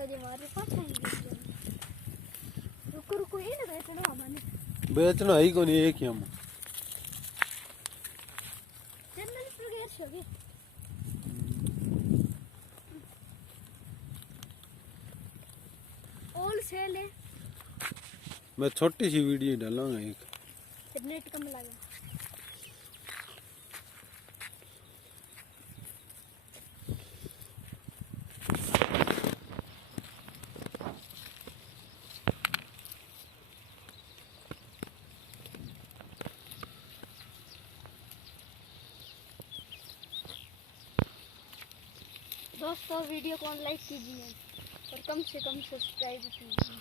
अरे हमारे पास है रुको रुको ये ना बेचना हमारे बेचना ही को नहीं एक ही हम चैनल पर गए सभी ऑल सेल है। मैं छोटी सी वीडियो डालूंगा एक नेट कम लगे दोस्तों वीडियो को लाइक कीजिए और कम से कम सब्सक्राइब कीजिए।